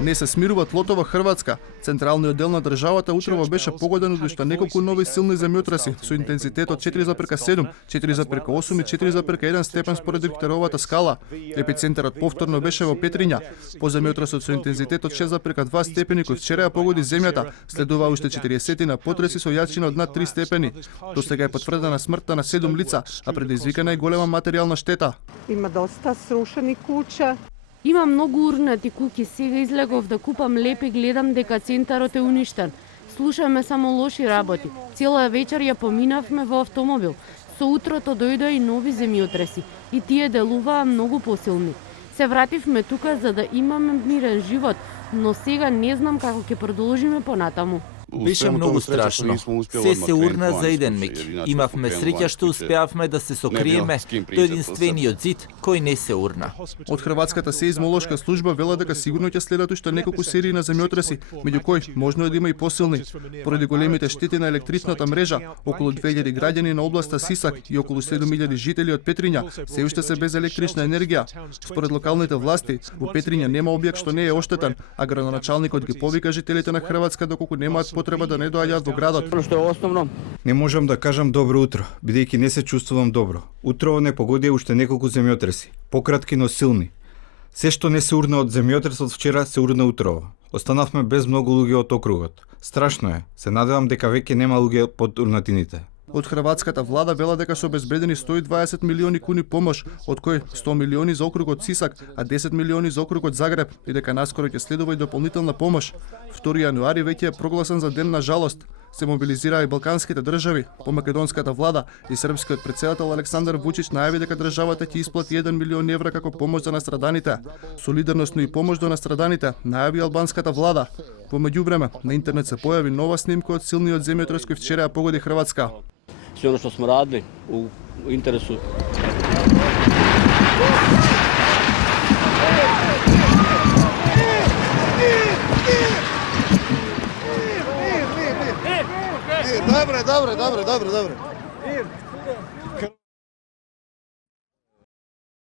Не се смирува тлото во Хрватска. Централниот дел на државата утрово беше погоден од уште неколку нови силни земјотреси со интензитет од 4,7, 4,8 и 4,1 степен според Рихтеровата скала. Епицентарот повторно беше во Петриња. По земјотресот со интензитет од 6,2 степени кој вчера ја погоди земјата, следува уште 40 на потреси со јачина од над 3 степени. До сега е потврдена смртта на 7 лица, а предизвикана е голема материјална штета. Има доста срушени куќа. Има многу урнати куќи, сега излегов да купам леп и гледам дека центарот е уништен. Слушаме само лоши работи. Цела вечер ја поминавме во автомобил. Со утрото дојдоа и нови земјотреси и тие делуваа многу посилни. Се вративме тука за да имаме мирен живот, но сега не знам како ќе продолжиме понатаму. Беше многу страшно. Се урна за еден миг. Имавме среќа што успеавме да се сокриеме до единствениот зид кој не се урна. Од Хрватската сеизмолошка служба вела дека сигурно ќе следат уште неколку серии на земјотреси, меѓу кои можно е да има и посилни. Поради големите штети на електричната мрежа, околу 2000 граѓани на областа Сисак и околу 7000 жители од Петриња се уште се без електрична енергија. Според локалните власти, во Петриња нема објект што не е оштетен, а градоначалникот ги повика жителите на Хрватска доколку немаат потреба да не доаѓаат во градот. Што е основно? Не можам да кажам добро утро, бидејќи не се чувствувам добро. Утрово не погодија уште неколку земјотреси, пократки но силни. Се што не се урна од земјотресот вчера се урна утрово. Останавме без многу луѓе од округот. Страшно е. Се надевам дека веќе нема луѓе под урнатините. Од Хрватската влада вела дека се обезбедени 120 милиони куни помош, од кои 100 милиони за округот Сисак, а 10 милиони за округот Загреб, и дека наскоро ќе следува и дополнителна помош. 2 јануари веќе е прогласен за ден на жалост. Се мобилизираа и балканските држави. По македонската влада и српскиот претседател Александар Вучич најави дека државата ќе исплати 1 милион евра како помош за настраданите. Солидарносно и помош до настраданите најави албанската влада. Во меѓувреме, на интернет се појави нова снимка од силниот земјотрес кој вчера ја погоди Хрватска. Sve ono što smo radili u interesu. Dobro.